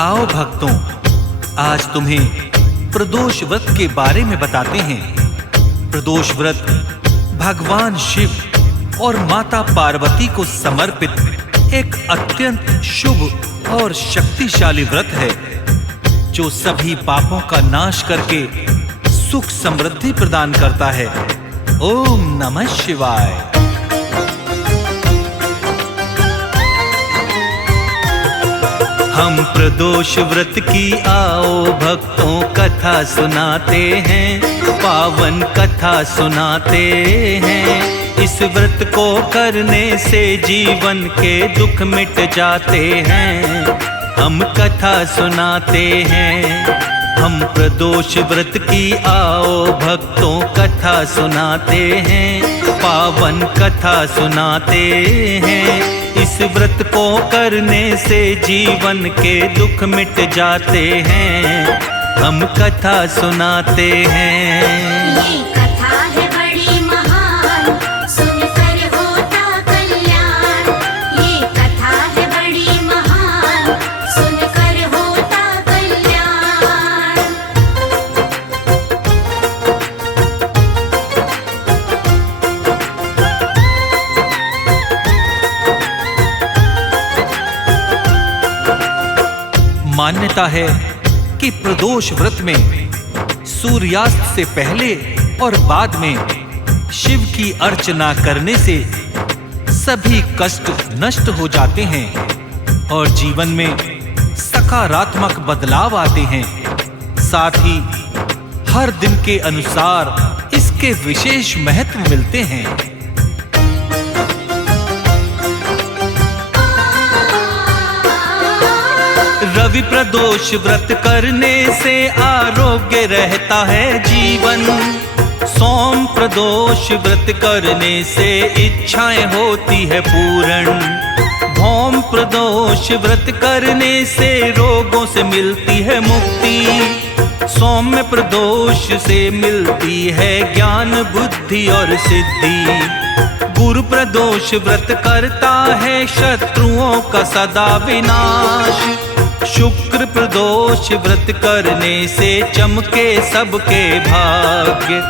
आओ भक्तों, आज तुम्हें प्रदोष व्रत के बारे में बताते हैं। प्रदोष व्रत भगवान शिव और माता पार्वती को समर्पित एक अत्यंत शुभ और शक्तिशाली व्रत है, जो सभी पापों का नाश करके सुख समृद्धि प्रदान करता है। ओम नमः शिवाय। हम प्रदोष व्रत की आओ भक्तों कथा सुनाते हैं, पावन कथा सुनाते हैं। इस व्रत को करने से जीवन के दुख मिट जाते हैं। हम कथा सुनाते हैं, हम प्रदोष व्रत की आओ भक्तों कथा सुनाते हैं, पावन कथा सुनाते हैं। इस व्रत को करने से जीवन के दुख मिट जाते हैं। हम कथा सुनाते हैं। ये कथा है बड़ी महान, सुनकर होता कल्याण। ये कथा है बड़ी महान, सुनकर होता कल्याण। मान्यता है कि प्रदोष व्रत में सूर्यास्त से पहले और बाद में शिव की अर्चना करने से सभी कष्ट नष्ट हो जाते हैं और जीवन में सकारात्मक बदलाव आते हैं। साथ ही हर दिन के अनुसार इसके विशेष महत्व मिलते हैं। रवि प्रदोष व्रत करने से आरोग्य रहता है जीवन। सोम प्रदोष व्रत करने से इच्छाएं होती है पूर्ण। भौम प्रदोष व्रत करने से रोगों से मिलती है मुक्ति। सौम्य प्रदोष से मिलती है ज्ञान बुद्धि और सिद्धि। गुरु प्रदोष व्रत करता है शत्रुओं का सदा विनाश। शुक्र प्रदोष व्रत करने से चमके सबके भाग्य।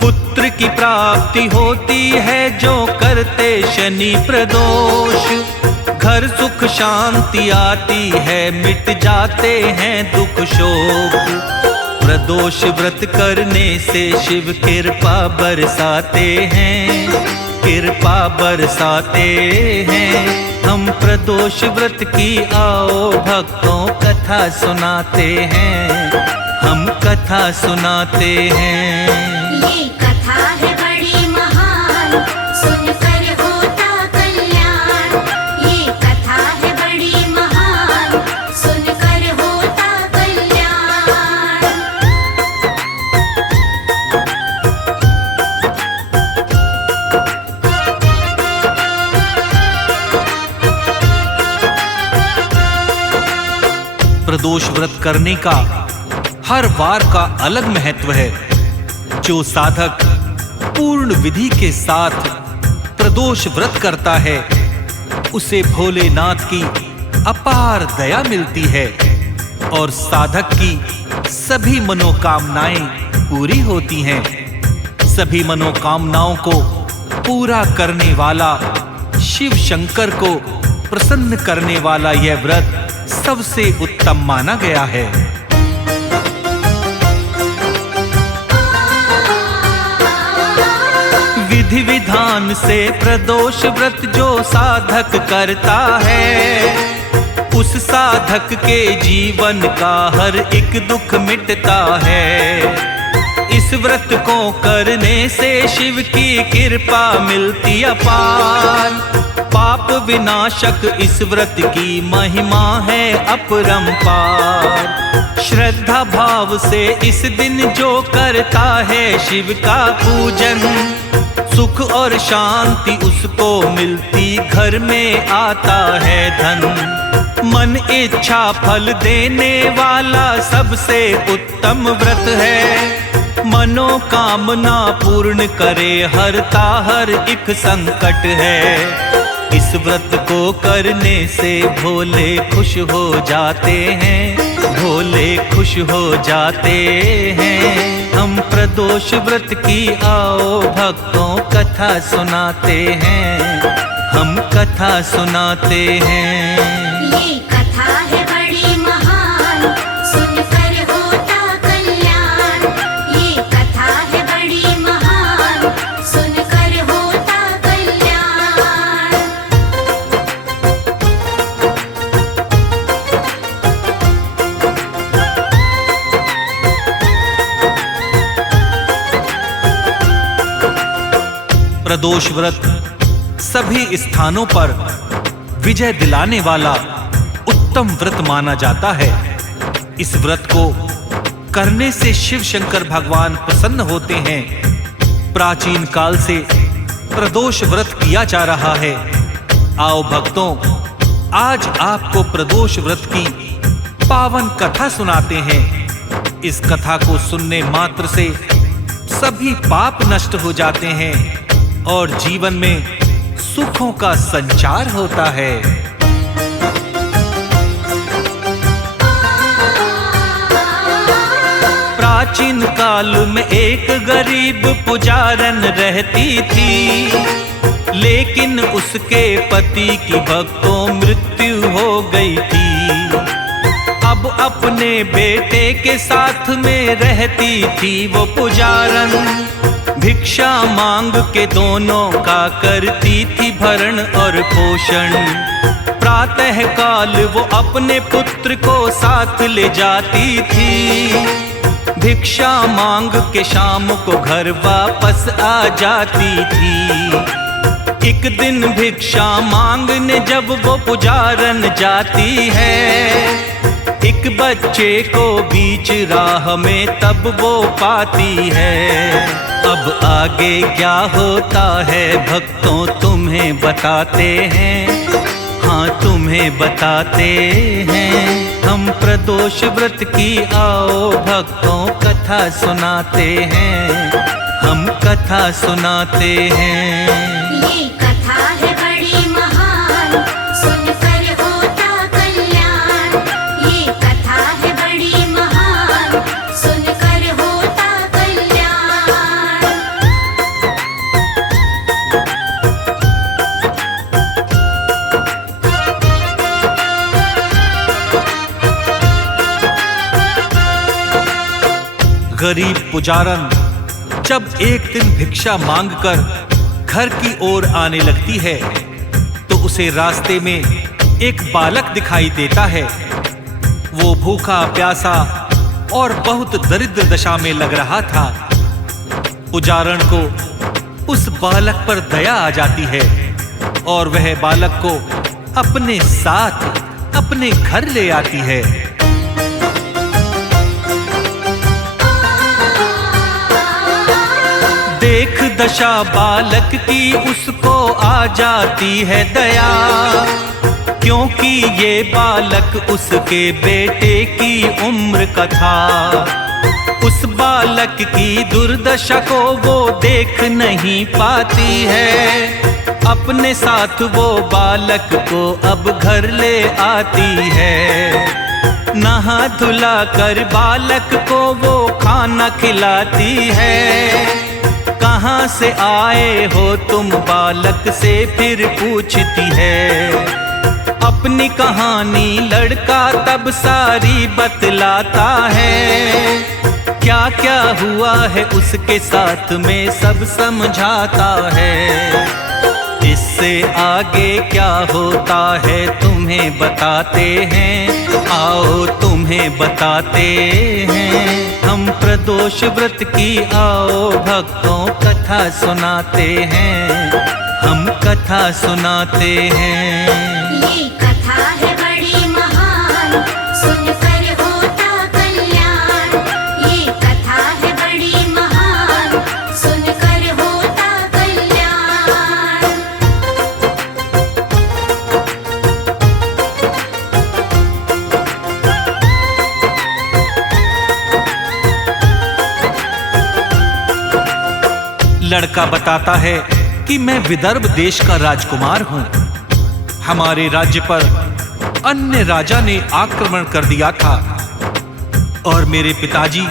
पुत्र की प्राप्ति होती है जो करते शनि प्रदोष। घर सुख शांति आती है, मिट जाते हैं दुख शोक। प्रदोष व्रत करने से शिव कृपा बरसाते हैं, कृपा बरसाते हैं। हम प्रदोष व्रत की आओ भक्तों कथा सुनाते हैं, हम कथा सुनाते हैं। ये कथा है बड़ी महान, सुनकर होता कल्याण। ये कथा है बड़ी महान, सुनकर होता कल्याण। प्रदोष व्रत करने का हर वार का अलग महत्व है। जो साधक पूर्ण विधि के साथ प्रदोष व्रत करता है, उसे भोलेनाथ की अपार दया मिलती है और साधक की सभी मनोकामनाएं पूरी होती हैं। सभी मनोकामनाओं को पूरा करने वाला शिव शंकर को प्रसन्न करने वाला यह व्रत सबसे उत्तम माना गया है। विधि विधान से प्रदोष व्रत जो साधक करता है, उस साधक के जीवन का हर एक दुख मिटता है। इस व्रत को करने से शिव की कृपा मिलती अपार। पाप विनाशक इस व्रत की महिमा है अपरंपार। श्रद्धा भाव से इस दिन जो करता है शिव का पूजन, सुख और शांति उसको मिलती, घर में आता है धन। मन इच्छा फल देने वाला सबसे उत्तम व्रत है। मनोकामना पूर्ण करे, हरता हर एक संकट है। इस व्रत को करने से भोले खुश हो जाते हैं, भोले खुश हो जाते हैं। हम प्रदोष व्रत की आओ भक्तों कथा सुनाते हैं, हम कथा सुनाते हैं। ये कथा है बड़ी महान, सुनकर होता कल्याण। ये कथा है बड़ी महान, सुनकर होता कल्याण। प्रदोष व्रत सभी स्थानों पर विजय दिलाने वाला उत्तम व्रत माना जाता है। इस व्रत को करने से शिव शंकर भगवान प्रसन्न होते हैं। प्राचीन काल से प्रदोष व्रत किया जा रहा है। आओ भक्तों, आज आपको प्रदोष व्रत की पावन कथा सुनाते हैं। इस कथा को सुनने मात्र से सभी पाप नष्ट हो जाते हैं और जीवन में सुखों का संचार होता है। प्राचीन काल में एक गरीब पुजारन रहती थी, लेकिन उसके पति की भक्तों मृत्यु हो गई थी। अब अपने बेटे के साथ में रहती थी वो पुजारन, भिक्षा मांग के दोनों का करती थी भरण और पोषण। प्रातः काल वो अपने पुत्र को साथ ले जाती थी, भिक्षा मांग के शाम को घर वापस आ जाती थी। एक दिन भिक्षा मांगने जब वो पुजारन जाती है, एक बच्चे को बीच राह में तब वो पाती है। अब आगे क्या होता है भक्तों तुम्हें बताते हैं, हाँ तुम्हें बताते हैं। हम प्रदोष व्रत की आओ भक्तों कथा सुनाते हैं, हम कथा सुनाते हैं। ये कथा है बड़ी महान, सुनकर होता कल्याण। ये कथा है बड़ी महान, सुनकर होता कल्याण। गरीब पुजारन जब एक दिन भिक्षा मांगकर घर की ओर आने लगती है तो उसे रास्ते में एक बालक दिखाई देता है। वो भूखा प्यासा और बहुत दरिद्र दशा में लग रहा था। पुजारन को उस बालक पर दया आ जाती है और वह बालक को अपने साथ अपने घर ले आती है। देख दशा बालक की उसको आ जाती है दया, क्योंकि ये बालक उसके बेटे की उम्र का था। उस बालक की दुर्दशा को वो देख नहीं पाती है, अपने साथ वो बालक को अब घर ले आती है। नहा धुला कर बालक को वो खाना खिलाती है। कहाँ से आए हो तुम बालक से फिर पूछती है। अपनी कहानी लड़का तब सारी बतलाता है, क्या क्या हुआ है उसके साथ में सब समझाता है। इससे आगे क्या होता है तुम्हें बताते हैं, आओ तुम्हें बताते हैं। हम प्रदोष व्रत की आओ भक्तों कथा सुनाते हैं, हम कथा सुनाते हैं। ये कथा है बड़ी महान, सुनकर होता कल्याण। ये कथा है बड़ी महान, सुनकर होता कल्याण। लड़का बताता है कि मैं विदर्भ देश का राजकुमार हूँ। हमारे राज्य पर अन्य राजा ने आक्रमण कर दिया था और मेरे पिताजी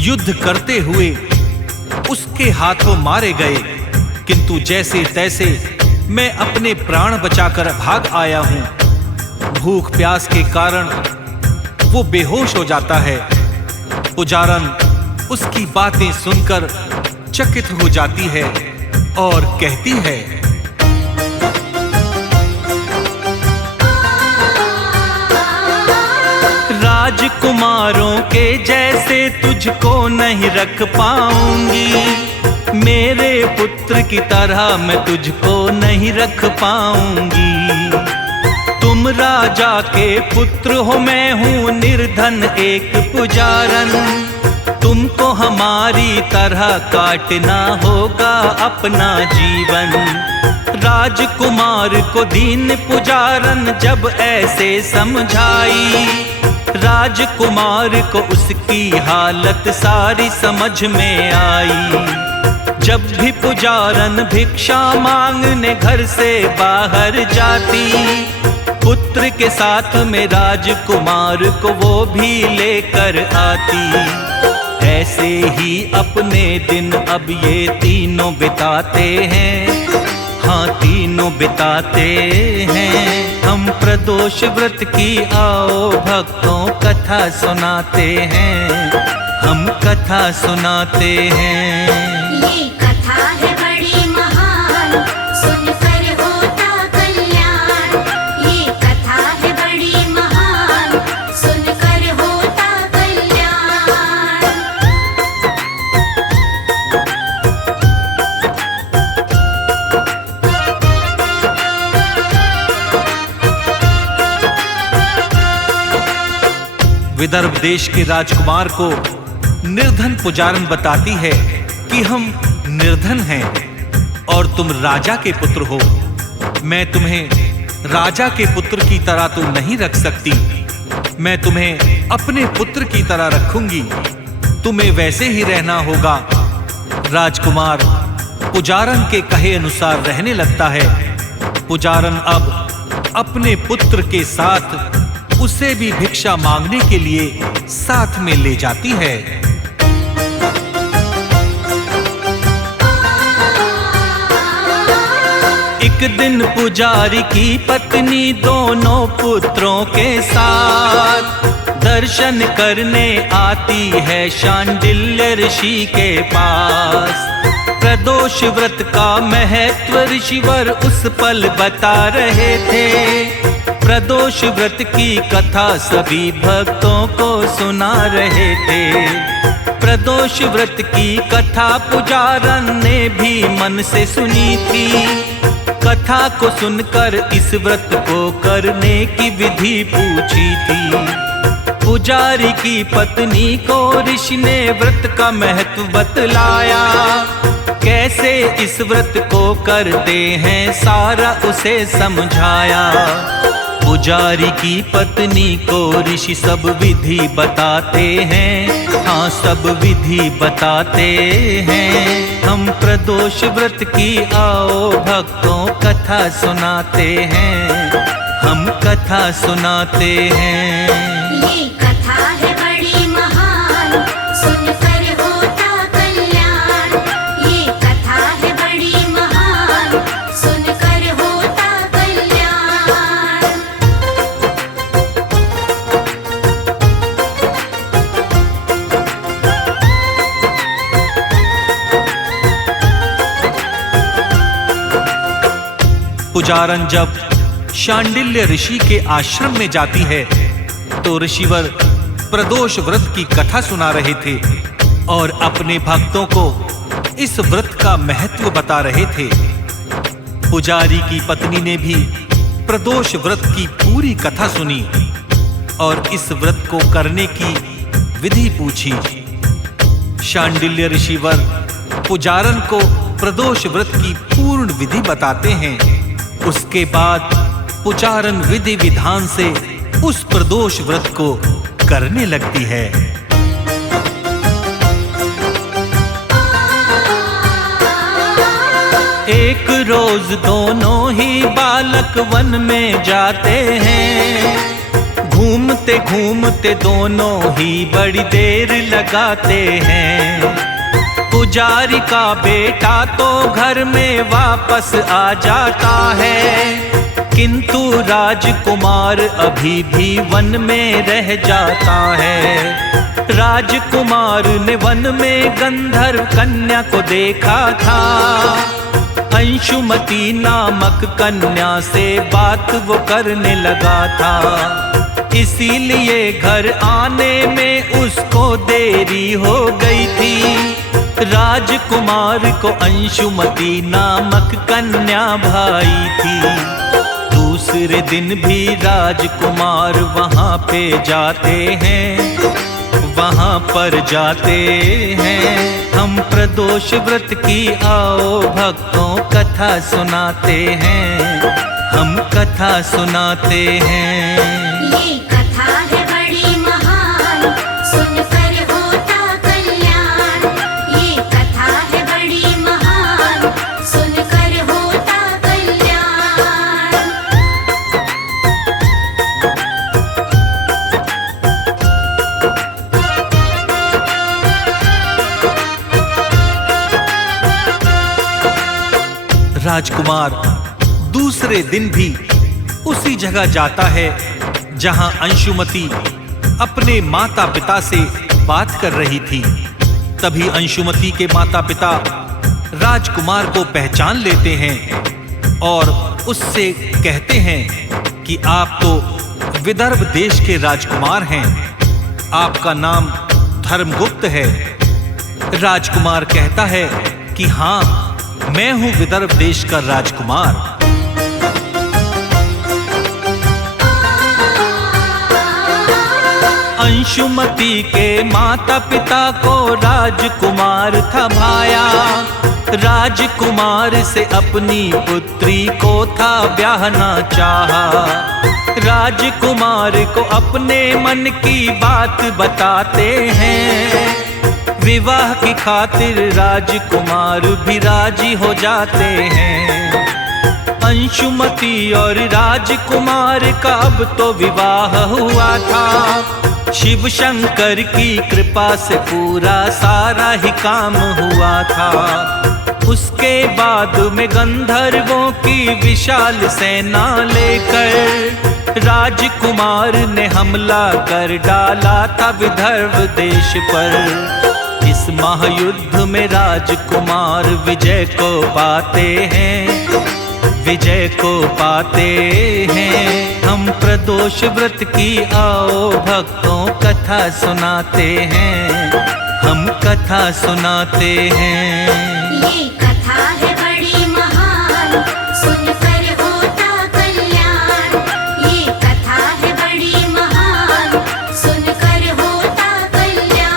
युद्ध करते हुए उसके हाथों मारे गए, किंतु जैसे तैसे मैं अपने प्राण बचाकर भाग आया हूं। भूख प्यास के कारण वो बेहोश हो जाता है। पुजारन उसकी बातें सुनकर चकित हो जाती है और कहती है, राजकुमारों के जैसे तुझको नहीं रख पाऊंगी, मेरे पुत्र की तरह मैं तुझको नहीं रख पाऊंगी। तुम राजा के पुत्र हो, मैं हूँ निर्धन एक पुजारन, तुमको हमारी तरह काटना होगा अपना जीवन। राजकुमार को दीन पुजारन जब ऐसे समझाई, राजकुमार को उसकी हालत सारी समझ में आई। जब भी पुजारन भिक्षा मांगने घर से बाहर जाती, पुत्र के साथ में राजकुमार को वो भी लेकर आती। ऐसे ही अपने दिन अब ये तीनों बिताते हैं, हाँ तीनों बिताते हैं। हम प्रदोष व्रत की आओ भक्तों कथा सुनाते हैं, हम कथा सुनाते हैं। ये कथा है बड़ी महान, सुनकर होता कल्याण। ये कथा है बड़ी महान, सुनकर होता कल्याण। विदर्भ देश के राजकुमार को निर्धन पुजारन बताती है कि हम निर्धन हैं और तुम राजा के पुत्र हो। मैं तुम्हें राजा के पुत्र की तरह तो नहीं रख सकती, मैं तुम्हें अपने पुत्र की तरह रखूंगी, तुम्हें वैसे ही रहना होगा। राजकुमार पुजारन के कहे अनुसार रहने लगता है। पुजारन अब अपने पुत्र के साथ उसे भी भिक्षा मांगने के लिए साथ में ले जाती है। एक दिन पुजारी की पत्नी दोनों पुत्रों के साथ दर्शन करने आती है शांडिल्य ऋषि के पास। प्रदोष व्रत का महत्व ऋषिवर उस पल बता रहे थे। प्रदोष व्रत की कथा सभी भक्तों को सुना रहे थे। प्रदोष व्रत की कथा पुजारन ने भी मन से सुनी थी। कथा को सुनकर इस व्रत को करने की विधि पूछी थी। पुजारी की पत्नी को ऋषि ने व्रत का महत्व बतलाया, कैसे इस व्रत को करते हैं सारा उसे समझाया। पुजारी की पत्नी को ऋषि सब विधि बताते हैं, हाँ सब विधि बताते हैं। हम प्रदोष व्रत की आओ भक्तों कथा सुनाते हैं, हम कथा सुनाते हैं। ये कथा है बड़ी महान, सुनकर होता कल्याण। ये कथा है बड़ी महान, सुनकर होता कल्याण। पुजारन जब शांडिल्य ऋषि के आश्रम में जाती है तो ऋषिवर प्रदोष व्रत की कथा सुना रहे थे और अपने भक्तों को इस व्रत का महत्व बता रहे थे। पुजारी की पत्नी ने भी प्रदोष व्रत की पूरी कथा सुनी और इस व्रत को करने की विधि पूछी। शांडिल्य ऋषिवर पुजारन को प्रदोष व्रत की पूर्ण विधि बताते हैं। उसके बाद पुजारन विधि विधान से उस प्रदोष व्रत को करने लगती है। एक रोज दोनों ही बालक वन में जाते हैं। घूमते घूमते दोनों ही बड़ी देर लगाते हैं। पुजारी का बेटा तो घर में वापस आ जाता है, किंतु राजकुमार अभी भी वन में रह जाता है। राजकुमार ने वन में गंधर्व कन्या को देखा था। अंशुमती नामक कन्या से बात वो करने लगा था, इसीलिए घर आने में उसको देरी हो गई थी। राजकुमार को अंशुमती नामक कन्या भाई थी। दूसरे दिन भी राजकुमार वहाँ पे जाते हैं, वहाँ पर जाते हैं। हम प्रदोष व्रत की आओ भक्तों कथा सुनाते हैं, हम कथा सुनाते हैं। ये कथा है बड़ी महान, सुनकर होता कल्याण। ये कथा है बड़ी महान, सुनकर होता कल्याण। राजकुमार दूसरे दिन भी उसी जगह जाता है जहां अंशुमती अपने माता पिता से बात कर रही थी। तभी अंशुमती के माता पिता राजकुमार को पहचान लेते हैं और उससे कहते हैं कि आप तो विदर्भ देश के राजकुमार हैं, आपका नाम धर्मगुप्त है। राजकुमार कहता है कि हाँ, मैं हूं विदर्भ देश का राजकुमार। अंशुमती के माता पिता को राजकुमार था भाया। राजकुमार से अपनी पुत्री को था ब्याहना चाहा। राजकुमार को अपने मन की बात बताते हैं। विवाह की खातिर राजकुमार भी राजी हो जाते हैं। अंशुमती और राजकुमार का अब तो विवाह हुआ था। शिव शंकर की कृपा से पूरा सारा ही काम हुआ था। उसके बाद में गंधर्वों की विशाल सेना लेकर राजकुमार ने हमला कर डाला था विदर्भ देश पर। इस महायुद्ध में राजकुमार विजय को पाते हैं, विजय को पाते हैं। हम प्रदोष व्रत की आओ भक्तों कथा सुनाते हैं, हम कथा सुनाते हैं। ये कथा है बड़ी महान, सुनकर होता कल्याण। ये कथा है बड़ी महान, सुनकर होता कल्याण।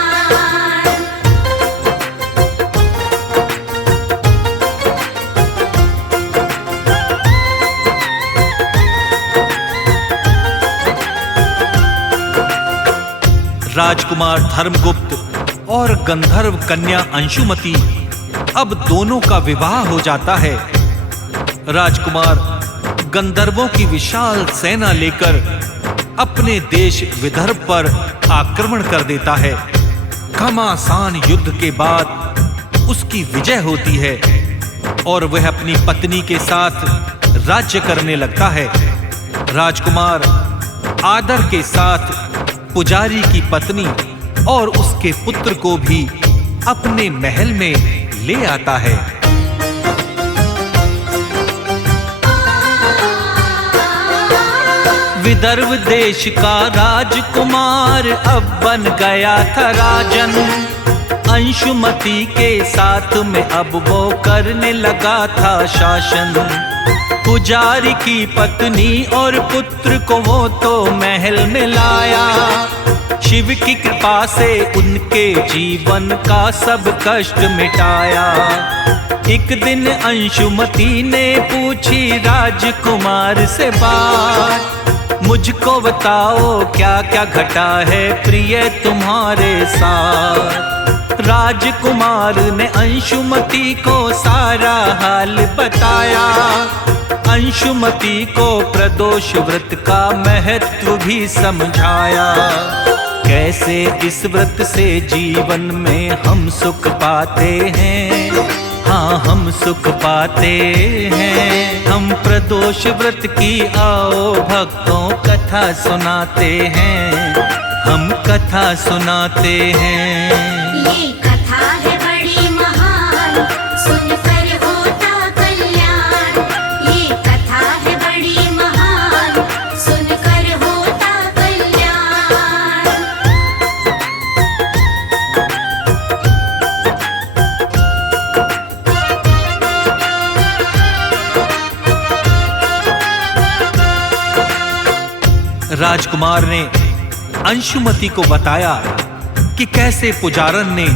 राजकुमार धर्मगुप्त और गंधर्व कन्या अंशुमती अब दोनों का विवाह हो जाता है। राजकुमार गंधर्वों की विशाल सेना लेकर अपने देश विदर्भ पर आक्रमण कर देता है। घमासान युद्ध के बाद उसकी विजय होती है और वह अपनी पत्नी के साथ राज्य करने लगता है। राजकुमार आदर के साथ पुजारी की पत्नी और उसके पुत्र को भी अपने महल में ले आता है। विदर्भ देश का राजकुमार अब बन गया था राजन। अंशुमती के साथ में अब वो करने लगा था शासन। पुजारी की पत्नी और पुत्र को वो तो महल में लाया। शिव की कृपा से उनके जीवन का सब कष्ट मिटाया। एक दिन अंशुमती ने पूछी राजकुमार से बात, मुझको बताओ क्या क्या घटा है प्रिय तुम्हारे साथ। राजकुमार ने अंशुमति को सारा हाल बताया। अंशुमति को प्रदोष व्रत का महत्व भी समझाया। कैसे इस व्रत से जीवन में हम सुख पाते हैं, हाँ हम सुख पाते हैं। हम प्रदोष व्रत की आओ भक्तों कथा सुनाते हैं, हम कथा सुनाते हैं। ये कथा है बड़ी महान, सुनकर होता कल्याण। ये कथा है बड़ी महान, सुनकर होता कल्याण। राजकुमार ने अंशुमति को बताया कि कैसे पुजारन ने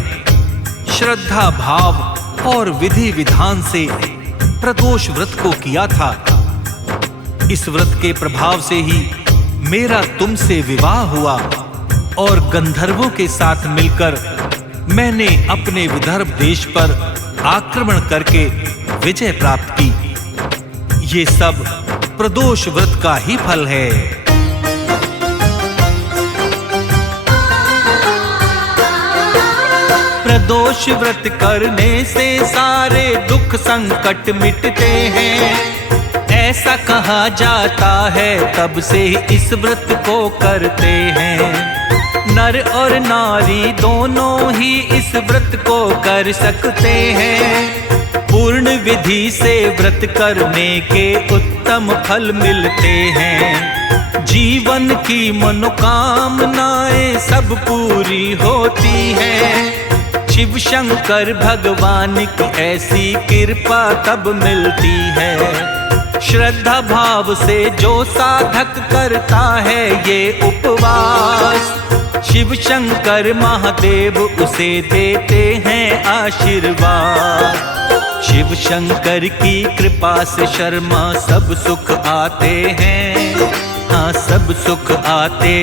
श्रद्धा भाव और विधि विधान से प्रदोष व्रत को किया था। इस व्रत के प्रभाव से ही मेरा तुमसे विवाह हुआ और गंधर्वों के साथ मिलकर मैंने अपने विदर्भ देश पर आक्रमण करके विजय प्राप्त की। ये सब प्रदोष व्रत का ही फल है। प्रदोष व्रत करने से सारे दुख संकट मिटते हैं, ऐसा कहा जाता है तब से इस व्रत को करते हैं। नर और नारी दोनों ही इस व्रत को कर सकते हैं। पूर्ण विधि से व्रत करने के उत्तम फल मिलते हैं। जीवन की मनोकामनाएं सब पूरी होती हैं। शिव शंकर भगवान की ऐसी कृपा तब मिलती है। श्रद्धा भाव से जो साधक करता है ये उपवास, शिव शंकर महादेव उसे देते हैं आशीर्वाद। शिव शंकर की कृपा से शर्मा सब सुख आते हैं, हाँ सब सुख आते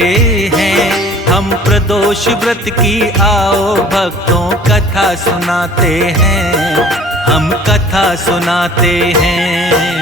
हैं। हम प्रदोष व्रत की आओ भक्तों कथा सुनाते हैं, हम कथा सुनाते हैं।